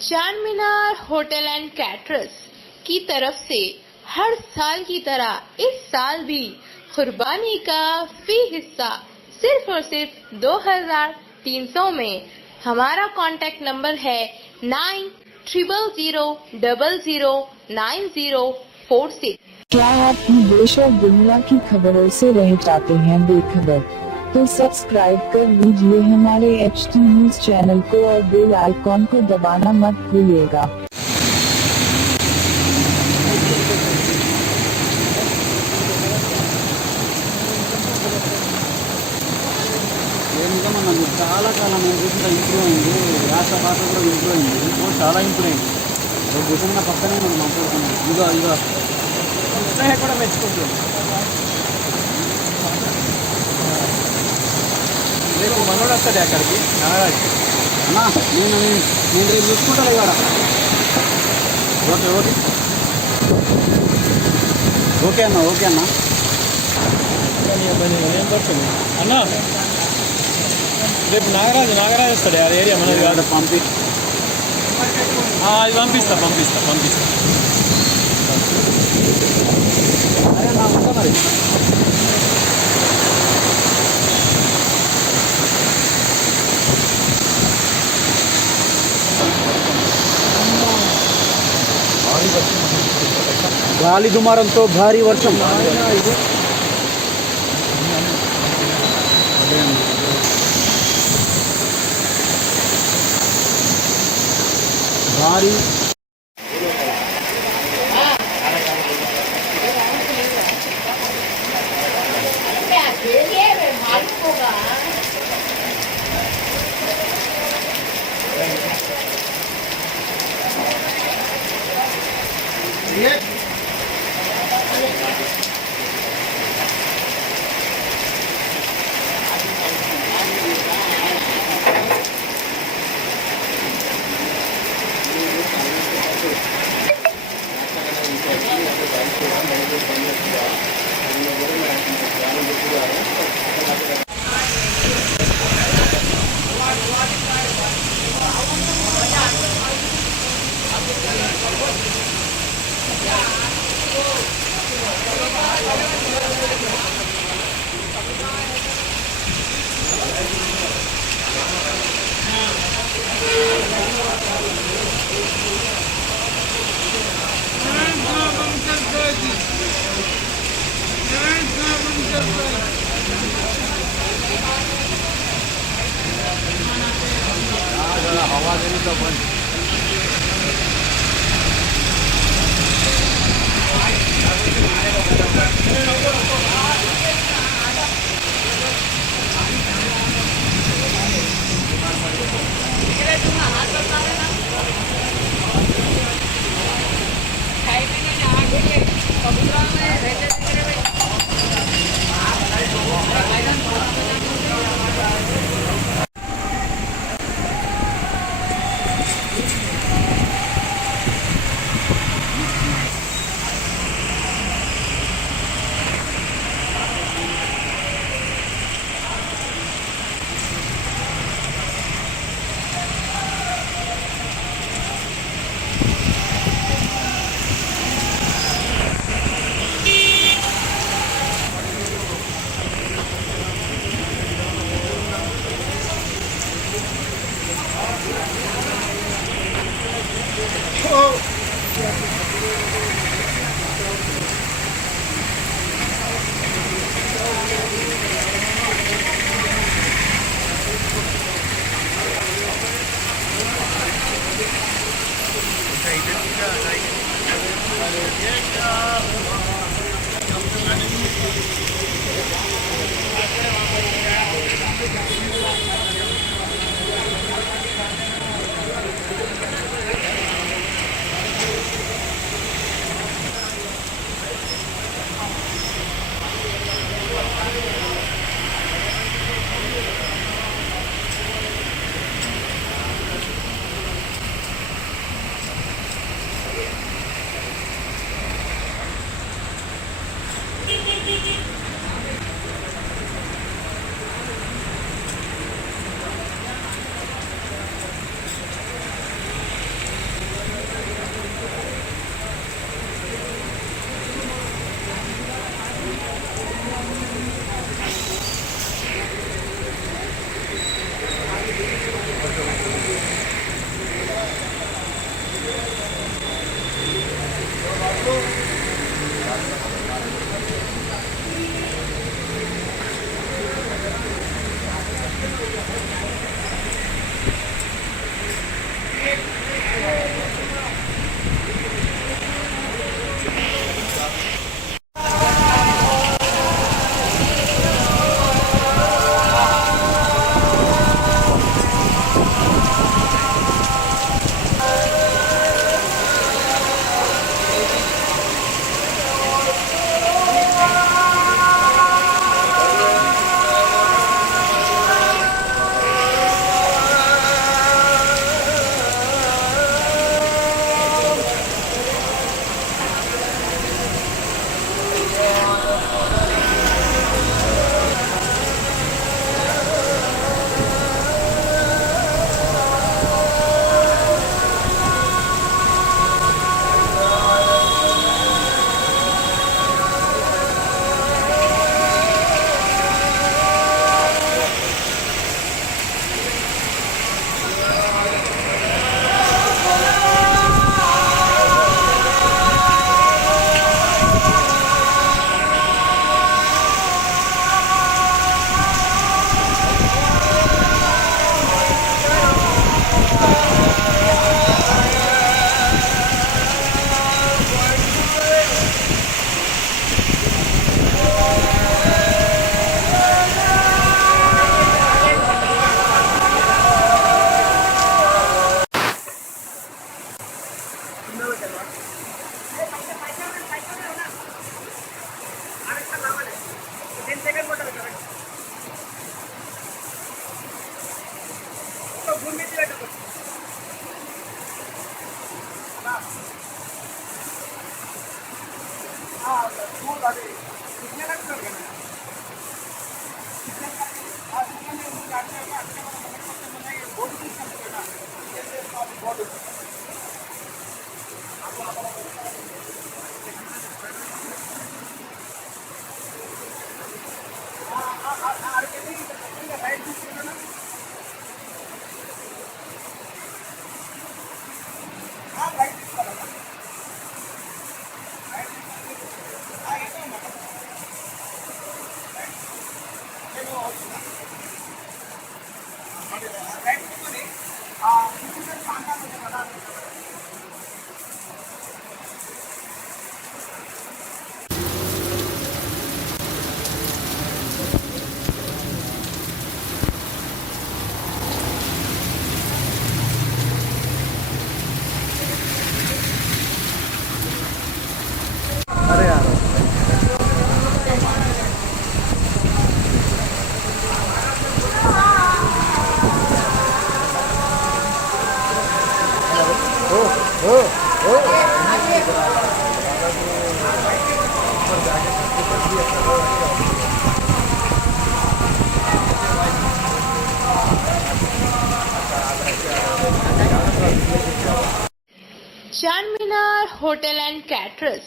Charminar hotel and caterers की तरफ से हर साल की तरह इस साल भी कुर्बानी का फी हिस्सा सिर्फ और सिर्फ 2300 में। हमारा कॉन्टेक्ट नंबर है 9000009046। क्या आप देश और दुनिया की खबरों से रह जाते हैं बेखबर? तो सब्सक्राइब कर लीजिए हमारे HT न्यूज चैनल को और बेल आइकॉन को दबाना मत भूलिएगा। చాలా కాలం చూసిన ఇంప్రూవ్ అయింది, రాష్ట్ర భాష కూడా ఇంప్రూవ్ అయింది, చాలా ఇంప్రూవ్ అయింది. గుసన్న పక్కనే మనం మాట్లాడుతున్నాం. ఇగో కూడా మెచ్చుకుంటుంది. రేపు మనోడు వస్తాడు అక్కడికి నాగరాజ్ అన్నా. నేను రేపు చూసుకుంటాను ఇవాళ. ఓకే అన్న ఏం పడుతుంది అన్నా. రేపు నాగరాజు వస్తాడు ఆ ఏరియా మనది కాదు. అది పంపిస్తా. అరే నా ఉంటా మరి. గాలి దుమారంతో భారీ వర్షం. భారీ हवा देने का बंद. चारमीनार होटल एंड कैटरर्स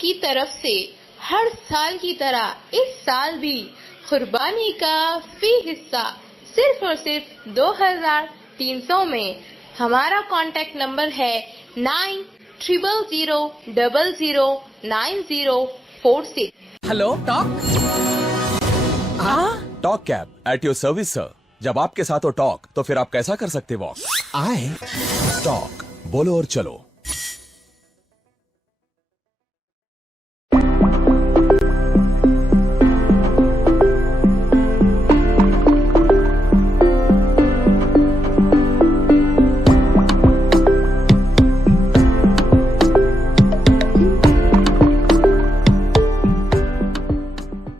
की तरफ से हर साल की तरह इस साल भी कुर्बानी का फी हिस्सा सिर्फ और सिर्फ 2300 में। हमारा कॉन्टैक्ट नंबर है 9000009046। Hello talk. हाँ talk cab at your service sir. जब आपके साथ हो टॉक तो फिर आप कैसा कर सकते वॉक। आए टॉक बोलो और चलो।